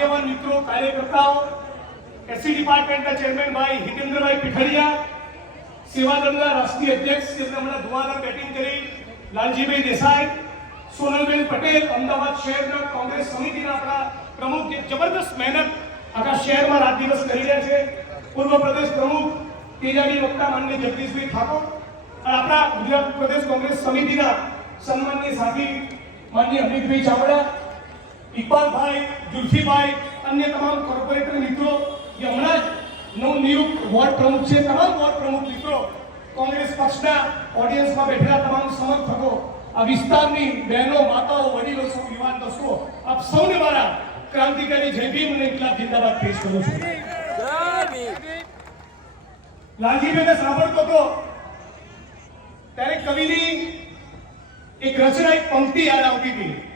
આગેવાન મિત્રો, કાર્યકર્તાઓ, એસસી ડિપાર્ટમેન્ટના ચેરમેન ભાઈ હિતેન્દ્રભાઈ પીઠડિયા, સેવાદળના રાષ્ટ્રીય અધ્યક્ષ, જેમણે હમણાં ધુવાના બેટિંગ કરી, લાલજીભાઈ દેસાઈ, સોનલબેન પટેલ, અમદાવાદ શહેરના કોંગ્રેસ સમિતિના આપણા પ્રમુખ, જે જબરદસ્ત મહેનત આખા શહેરમાં રાત દિવસ કરી રહ્યા છે. પૂર્વ પ્રદેશ પ્રમુખ તેજાબી વક્તા માન્ય જગદીશભાઈ ઠાકોર અને આપણા ગુજરાત પ્રદેશ કોંગ્રેસ સમિતિના સન્માનની સાથી માન્ય અમિતભાઈ ચાવડા ઇકબાલભાઈ, જુલ્ફીભાઈ, અન્ય તમામ કોર્પોરેટર મિત્રો, જે હમણાં જ નવનિયુક્ત વોર્ડ પ્રમુખ છે, તમામ વોર્ડ પ્રમુખ મિત્રો, કોંગ્રેસ પક્ષના ઓડિયન્સમાં બેઠેલા તમામ સમર્થકો, આ વિસ્તારની બહેનો, માતાઓ, વડીલો, સૌ યુવાન દોસ્તો, આપ સૌને મારા ક્રાંતિકારી જય ભીમ અને ઇન્કલાબ જિંદાબાદ પેશ કરું છું. લાલજીભાઈને સાંભળતો હતો. ત્યારે કવિની એક રચના, એક પંક્તિ યાદ આવતી હતી.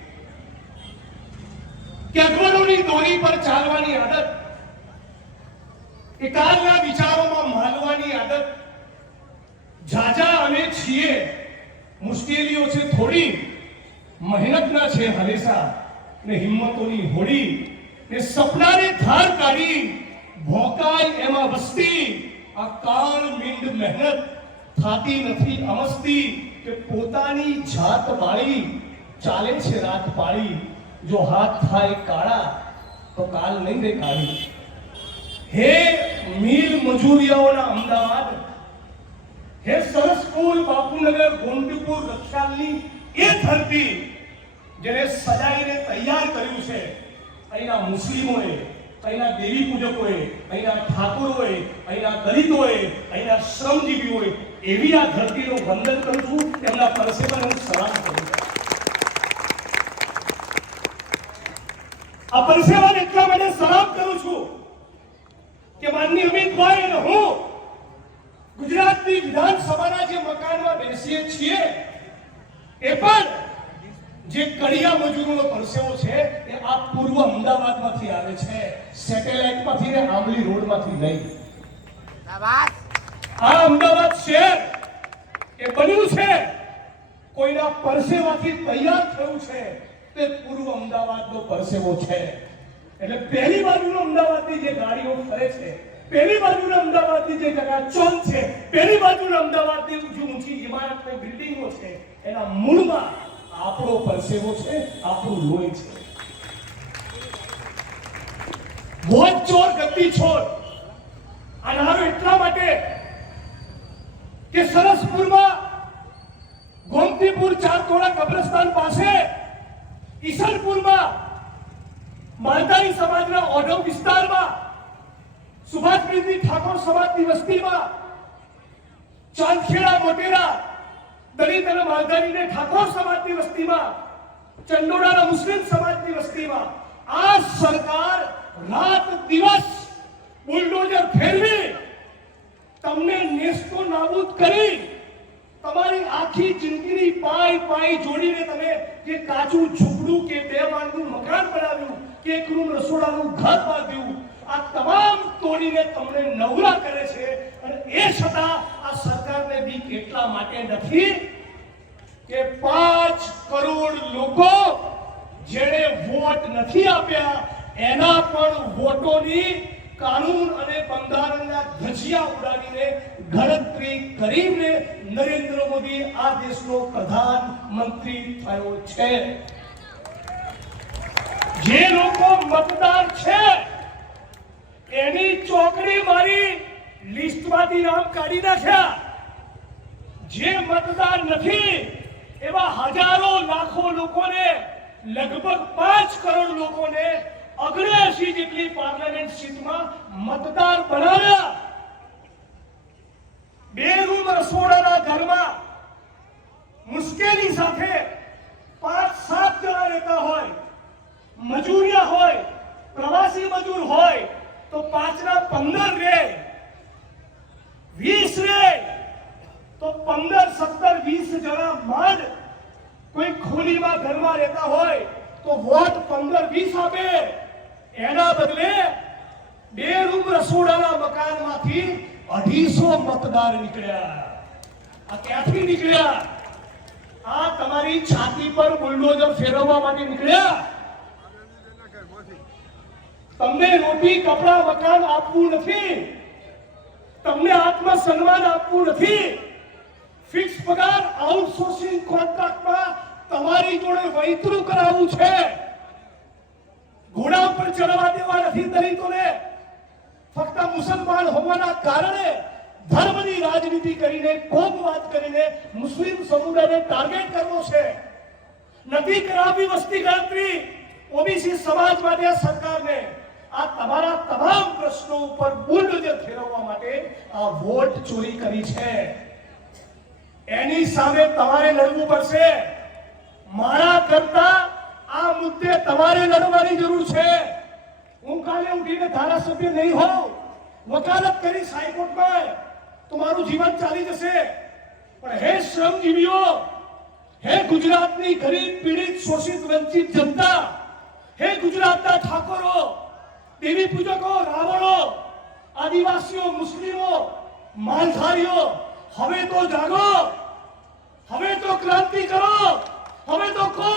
કે દોરી પર ચાલવાની આદત એકાલના વિચારોમાં માલવાની આદત, જાજા અમે છીએ મુશ્કેલીઓ છે થોડી, મહેનતના છે હલેસા ને હિંમતોની હોડી, ને સપનાને ધાર કાઢી ભોકાય એમાં વસ્તી, આ કાળ મીંડ મહેનત, થાતી નથી અમસ્તી, કે પોતાની જાત વાળી ચાલે છે રાત પાળી. જો હાથ થાય કાળા, તો કાલ નહીં રે કાળી. હે મિલ મજૂરિયાઓના અમદાવાદ, હે સરસપુર બાપુનગર ગોંડપુર રક્ષાલની એ ધરતી જેને સજાઈને તૈયાર કર્યું છે. અહીંના મુસ્લિમોએ, અહીંના દેવી પૂજકોએ, અહીંના ઠાકોરોએ, અહીંના દલિતોએ, અહીંના શ્રમજીવીઓએ એવી આ ધરતીનું વંદન કરું છું એમના પરસેવાને સલામ કરું છું. આ પરસેવાને એટલા માટે સલામ કરું છું કે માનની અમિતભાઈ અને હું ગુજરાતની વિધાનસભાના જે મકાનમાં બેસીએ છીએ, એ પણ જે કડિયા મજૂરોનો પરસેવો છે, એ આ પૂર્વ અમદાવાદમાંથી આવે છે, સેટેલાઇટમાંથી ને આંબલી રોડમાંથી નહીં આ અમદાવાદ શહેર એ બન્યું છે, કોઈના પરસેવાથી તૈયાર થયું છે. તે પૂર્વ અમદાવાદનો પરસેવો છે. એટલે પહેલી બાજુનો અમદાવાદની જે ગાડીઓ ફરે છે, પહેલી બાજુના અમદાવાદની જે ચકાચોંધ છે, પહેલી બાજુના અમદાવાદની ઊંચી ઊંચી ઇમારત ને બિલ્ડિંગો છે, એના મૂળમાં આપણો પરસેવો છે, આપણું લોહી છે. ભોજ ચોર ગતિ છોડ. આ નારો એટલા માટે કે સરસપુરમાં ગોમતીપુર ચારકોડા કબ્રસ્તાન પાસે ઈસરપુરમાં માલધારી સમાજના ઓઢવ વિસ્તારમાં સુભાષપ્રીતિ ઠાકોર સમાજની વસ્તીમાં ચાંદખેડા મોટેરા દલિત અને માલધારીને ઠાકોર સમાજની વસ્તીમાં ચંડોળાના મુસ્લિમ સમાજની વસ્તીમાં આ સરકાર રાત દિવસ બુલડોઝર ફેરવી તમને નેસ્તો નાબૂદ કરી તમારી આખી જિંદગીની પાય પાય જોડીને તમે કે કાચું ઝૂંપડું કે બે માળનું મકાન બનાવ્યું, કે એક રૂમ રસોડાનું ઘર બાંધ્યું, આ તમામ તોડીને તમને નવરા કરે છે. અને એ છતાં આ સરકારને બી કેટલા માટે નથી કે પાંચ કરોડ લોકો જેણે વોટ નથી આપ્યા, એના પણ વોટોની કાનૂન અને બંધારણના ધજિયા ઉડાડીને ગણતરી કરીને નરેન્દ્ર મોદી આ દેશનો પ્રધાનમંત્રી થયો છે. જે લોકો મતદાર છે, એની ચોકડી મારી લિસ્ટમાંથી નામ કાઢી નાખ્યા. જે મતદાર નથી, એવા હજારો લાખો લોકોને, લગભગ પાંચ કરોડ લોકોને અગ્રેસી જેટલી પાર્લામેન્ટ સીટમાં મતદાર બનાવ્યા બે રૂમ રસોડાના ઘરમાં મુશ્કેલી સાથે પાંચ સાત જણા રહેતા હોય મજૂરિયા હોય પ્રવાસી મજૂર હોય તો પાંચના પંદર રે વીસ રે તો પંદર સત્તર વીસ જણા માંડ કોઈ ખોલીમાં ઘરમાં રહેતા હોય તો વોટ પંદર વીસ આપે એના બદલે બે રૂમ રસોડાના મકાનમાંથી અઢીસો મતદાર નીકળ્યા. આ ક્યાંથી નીકળ્યા? આ તમારી છાતી પર બુલડોઝર ફેરવવા માટે નીકળ્યા. તમને રોટી, કપડા, મકાન આપવું નથી. તમને આત્મ સન્માન આપવું નથી. ફિક્સ પગાર આઉટસોર્સિંગ કોન્ટ્રાક્ટમાં તમારી જોડે વૈતરું કરાવવું છે. ઘોડા પર ચડવા નથી દલિતોને ફક્ત મુસલમાન હોવાના કારણે ધર્મની રાજનીતિ કરીને કોમવાદ કરીને મુસ્લિમ સમુદાયને ટાર્ગેટ કરવો છે. નથી કરાવી વસ્તી ગણતરી ઓબીસી સમાજ સરકારને. આ તમારા તમામ પ્રશ્નો ઉપર બુલડોઝર ફેરવવા માટે આ વોટ ચોરી કરી છે. એની સામે તમારે લડવું પડશે. મારા કરતા આ મુદ્દે તમારે લડવાની જરૂર છે. ઉઠીને ધારાસભ્ય નહીં હોવ, વકાલત કરી હાઈકોર્ટમાં. તો જીવન ચાલી જશે. પણ હે શ્રમજીવીઓ, હે ગુજરાતની ગરીબ, પીડિત, શોષિત, વંચિત જનતા, હે ગુજરાતના ઠાકોરો, દેવી પૂજકો, રાવણો, આદિવાસીઓ, મુસ્લિમો, માલધારીઓ, હવે તો જાગો હવે તો ક્રાંતિ કરો હવે તો કહો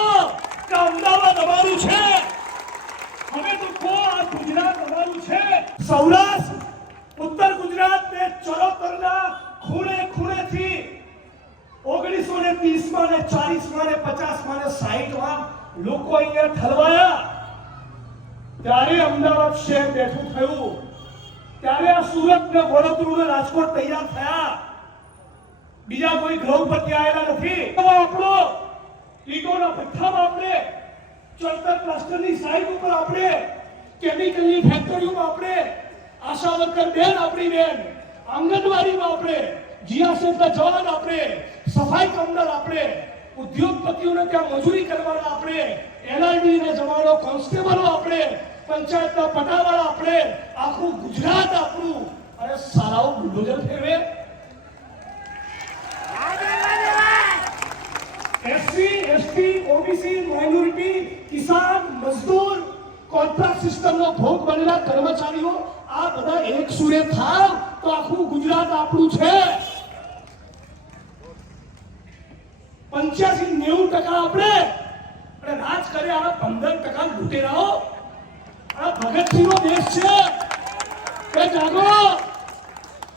કે અમદાવાદ અમારું છે હવે તો કહો આ ગુજરાત અમારું છે સૌરાષ્ટ્ર ઉત્તર ગુજરાત ને ચરોતરના ખૂણે ખૂણે થી ઓગણીસો ને ત્રીસમાં ને ચાલીસમાં ને પચાસમાં ને સાહીઠમાં લોકો અહીંયા ઠલવાયા. ત્યારે અમદાવાદ શહેર બેઠું થયું. ત્યારે આ સુરત ને વડોદરું ને રાજકોટ તૈયાર થયા. બીજા કોઈ ગ્રહ પરથી આવેલા નથી. આપણો ઈટોના ભઠ્ઠામાં આપણે ચણતર પ્લાસ્ટરની સાઈડ ઉપર આપણે કેમિકલની ફેક્ટરીઓ વાપરે આશા વર્કર બેન, આપણી બેન, આંગણવાડીમાં આપણે જીઆરસેફના જવાન આપણે, સફાઈ કામદાર આપણે, ઉદ્યોગપતિઓને ત્યાં મજૂરી કરવાના આપણે એનઆરડી ના જવાનો કોન્સ્ટેબલો આપણે, પંચાયતના પટાવાળા આપણે, આખું ગુજરાત આપણું. અને સારાઓ બુલડોઝર ફેરવે. S C, S T, O B C, minority, કિસાન, મજદૂર કોન્ટ્રાક્ટ સિસ્ટમનો ભોગ બનેલા કર્મચારીઓ, આ બધા એક સુરે થાવ તો આખું ગુજરાત આપણું છે. પંચ્યાસી નેવું ટકા આપણે. અને રાજ કરે આ પંદર ટકા લૂંટેરાઓ. આ ભગતસિંહ નો દેશ છે. કે જાગો.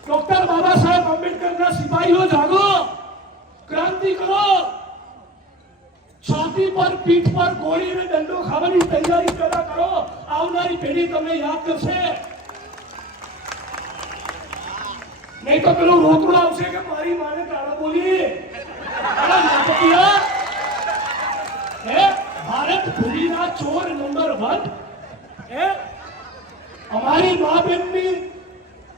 ડોક્ટર બાબા સાહેબ આંબેડકરના સિપાહીઓ જાગો. ક્રાંતિ કરો. છાતી પર, પીઠ પર ગોળીને દંડો ખાવાની તૈયારી પેદા કરો. આવનારી પેઢી તમને યાદ કરશે. નહીં તો પેલું રોકડું આવશે કે મારી માને ગાળા બોલી. હે, ભારત ભૂમિના ચોર નંબર વન. હે, અમારી મા બેનની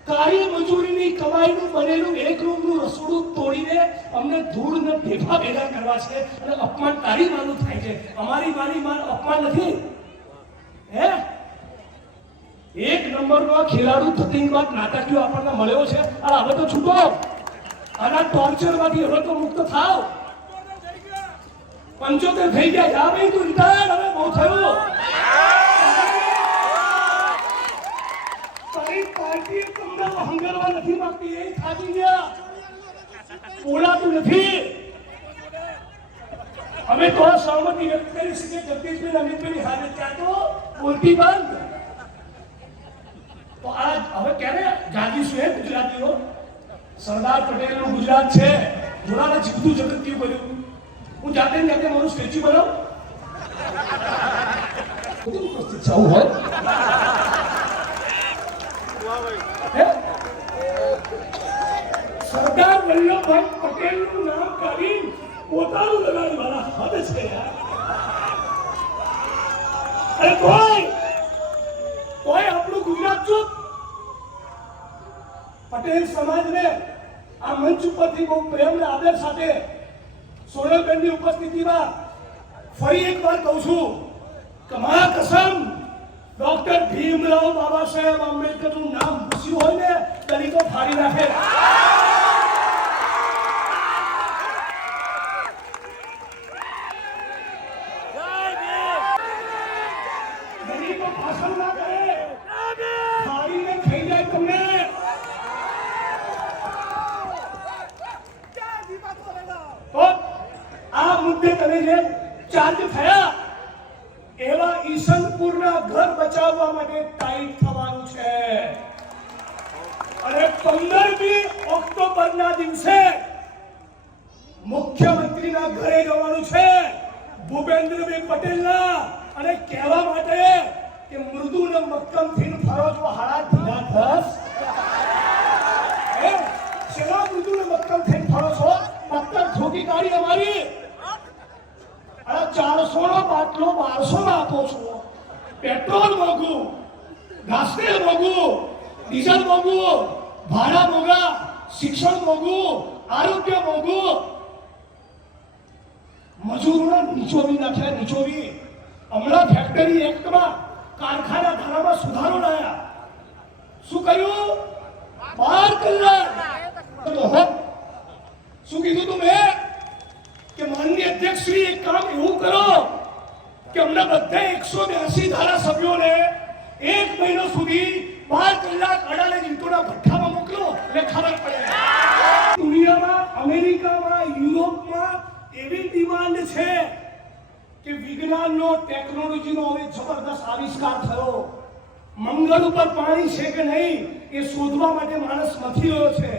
કાળી મજૂરીની કમાઈનું બનેલું એક રૂમનું રસોડું તોડીને અમને ધૂળ ને ઢેફા ભેગા કરવા છે અને અપમાન તારી માનું થાય છે. અમારી માની માન અપમાન નથી. હે? એક નંબરનો આ ખેલાડુ ધતિંગબાદ નાટકીય આપણને મળ્યો છે. અને હવે તો છૂટો. આના ટોર્ચરમાંથી હવે તો મુક્ત થાવ. પંચોતેર થઈ ગયા. જા ભાઈ તું રિટાયર હવે બહુ થયું તારી પાર્ટી તમને હંગરવા નથી માંગતી એ થાકી ગયા બોલાતું નથી અમે તો સહમતિ વ્યક્ત કરી શકીએ જગદીશભાઈ અમિતભાઈ હાજર ત્યાં તો બોલતી બંધ તો આ હવે ક્યારે જાગીશું એ ગુજરાતીઓ સરદાર પટેલનું ગુજરાત છે જોડાને જીવતું જગત કેવું કર્યું હું જાતે ને જાતે મારું સ્ટેચ્યુ બનાવું બધું ઉપસ્થિત છે આવું હોય હે? સરદાર વલ્લભભાઈ પટેલનું નામ કાઢી પોતાનું લગાડી મારા હદ છે. અરે કોઈ કોઈ આપણું ગુજરાત ચૂપ પટેલ સમાજને આ મંચ ઉપરથી બહુ પ્રેમ અને આદર સાથે સોનલબેનની ઉપસ્થિતિમાં ફરી એકવાર કહું છું કે મા કસમ ડોક્ટર ભીમરાવ બાબા સાહેબ આંબેડકરનું નામ પૂછ્યું હોય ને, દલિતો ફાડી નાખે દલિતો ભાષણ ના કરે ફાડીને થઈ જાય તમને તો આ જે ચાર્જ થયા. એવા ઈશનપુરના ઘર બચાવવા માટે ટાઈટ થવાનું છે. અને પંદરમી ઓક્ટોબરના દિવસે મુખ્યમંત્રીના ઘરે જવાનું છે. ભૂપેન્દ્રભાઈ પટેલના. અને કહેવા માટે કે મૃદુ ને મક્કમથી ફરો છો હાડા ઢીલા થસ એ શેના મૃદુ ને મક્કમ થઈને ફરો છો પત્તર ઠોકી કાઢી અમારી અરે ચારસો નો બારસો આપો છો. પેટ્રોલ મોંઘું ઘાસતેલ મોંઘું, ડીઝલ મોંઘું, ભાડા મોંઘા, શિક્ષણ મોંઘું, આરોગ્ય મોંઘું. મજૂરોને નીચોવી નાખ્યા, નીચોવી. હમણાં ફેક્ટરી એક્ટમાં કારખાના ધારામાં સુધારો લાયા. શું કહ્યું? બાર કલાક. શું કીધું તું મેં? કે માનનીય અધ્યક્ષ શ્રી એક કામ એવું કરો. કે અમને બધા એકસો બ્યાસી ધારાસભ્યોને એક મહિનો સુધી બાર કલાક અડાલે જીતોના ભઠ્ઠામાં મોકલો એટલે ખબર પડે. દુનિયામાં, અમેરિકામાં, યુરોપમાં એવી ડિમાન્ડ છે કે વિજ્ઞાનનો, ટેકનોલોજીનો હવે જબરદસ્ત આવિષ્કાર થયો. મંગળ ઉપર પાણી છે કે નહીં એ શોધવા માટે માણસ મથી રહ્યો છે.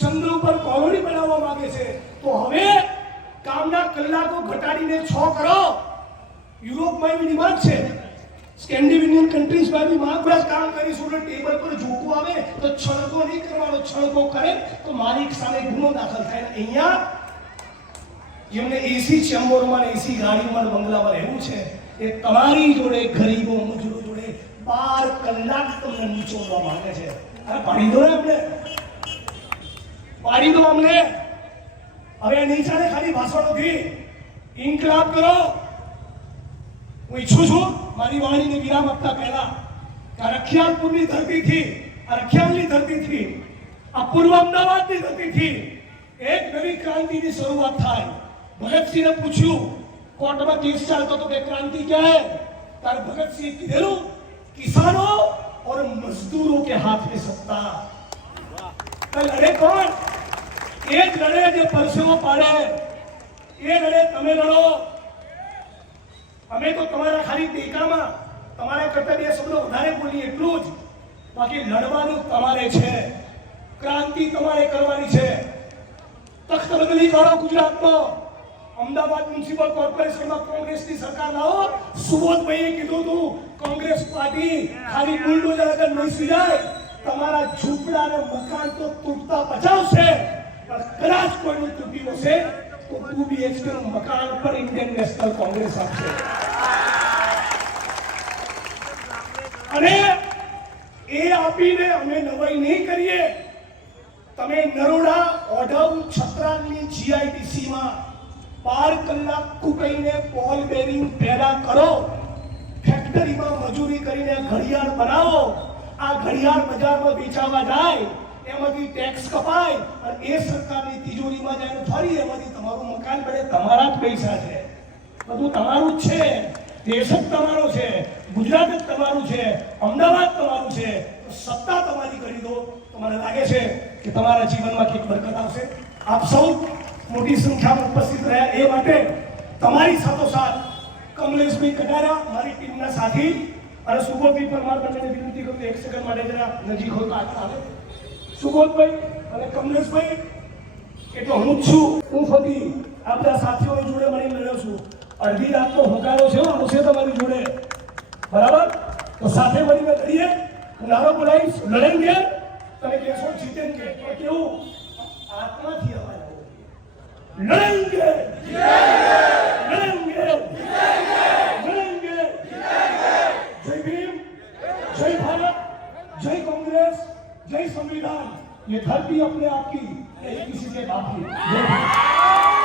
ચંદ્ર ઉપર કોલોની બનાવવા માંગે છે. તો હવે કામના કલાકો ઘટાડીને છ કરો. યુરોપમાં એવી ડિમાન્ડ છે. સ્કેન્ડિનેવિયન કન્ટ્રીઝમાં બી માત્ર કામ કરીશું એટલે ટેબલ પર ઝોકું આવે તો છળકો નહીં કરવાનો છળકો કરે તો માલિક સામે ગુનો દાખલ થાય. અહીંયા જેમને એસી ચેમ્બરમાં એસી ગાડીમાં બંગલામાં રહેવું છે. એ તમારી જોડે, ગરીબો, મજૂરો જોડે બાર કલાક તમને નીચોડવા માંગે છે. અરે પાડી દો ને આપણે. પાડી દો અમને. હવે નહીં ચાલે ખાલી ભાષણોથી ઇન્કલાબ કરો. હું ઈચ્છું છું મારી વાણીને વિરામ આપતા પહેલા કે આ રખિયાલપુરની ધરતીથી આ રખિયાલની ધરતીથી આ પૂર્વ અમદાવાદની ધરતીથી એક નવી ક્રાંતિની શરૂઆત થાય ભગતસિંહને પૂછ્યું કોર્ટમાં કેસ ચાલતો તો કે ક્રાંતિ क्या है ત્યારે ભગતસિંહ કીધેલું કિસાનો और मजदूरों के हाथ में सत्ता તો લડે કોણ એ જ લડે જે પરસેવો પાડે એ લડે તમે લડો અમે તો તમારા ખાલી ટેકામાં તમારા કરતા બે શબ્દો વધારે બોલીએ, એટલું જ. બાકી લડવાનું તમારે છે. ક્રાંતિ તમારે કરવાની છે. તખ્ત બદલી કરો ગુજરાતમાં અમદાવાદ મ્યુનિસિપલ કોર્પોરેશનમાં કોંગ્રેસની સરકાર લાવો. સુબોધભાઈએ કીધું હતું, કોંગ્રેસ પાર્ટી ખાલી બુલડોઝર આગળ નહીં જાય તમારા ઝૂંપડા અને મકાન તો તૂટતા બચાવશે. પણ કદાચ કોઈનું તૂટી હશે તો ટુ બીએચકે મકાન પર ઇન્ડિયન નેશનલ કોંગ્રેસ આપશે અને એ આપીને અમે નવાઈ નહીં કરીએ તમે નરોડા ઓઢવ છત્રાલની જીઆઈડીસીમાં બાર કલાક કૂકઈને બોલ બેરિંગ પેદા કરો ફેક્ટરીમાં મજૂરી કરીને ઘડિયાળ બનાવો આ ઘડિયાળ બજારમાં વેચાવા જાય એમાંથી ટેક્સ કપાય અને એ સરકારની તિજોરીમાં જાય ફરી એમાંથી તમારું મકાન બને, તમારા જ પૈસા છે. બધું તમારું જ છે. દેશ જ તમારો છે. ગુજરાત જ તમારું છે. અમદાવાદ તમારું છે. તો સત્તા તમારી કરી દો. તમારે લાગે છે કે તમારા જીવનમાં કંઈક બરકત આવશે? આપ સૌ મોટી સંખ્યામાં ઉપસ્થિત રહ્યા. એ માટે તમારી સાથોસાથ કમલેશભાઈ કટારા મારી ટીમના સાથી અને સુબોધભાઈ પરમાર બંનેને વિનંતી કરું એક સેકન્ડ માટે જરા નજીક હોય આગળ આવે. સુબોધભાઈ અને કમલેશભાઈ, એટલે હું છું. હું ફરી આપણા સાથીઓની જોડે મળીને રહ્યો છું. અડધી રાતનો હોકારો છે આનો છે તમારી જોડે. બરાબર? તો સાથે મળીને હું નારો બોલાવીશ. લડેંગે તમે કહેશો જીતેંગે પણ કેવું? આત્માથી અમારે લડેંગે जय संविधान ये धरती अपने आप की नहीं किसी के बाप की जय भारत।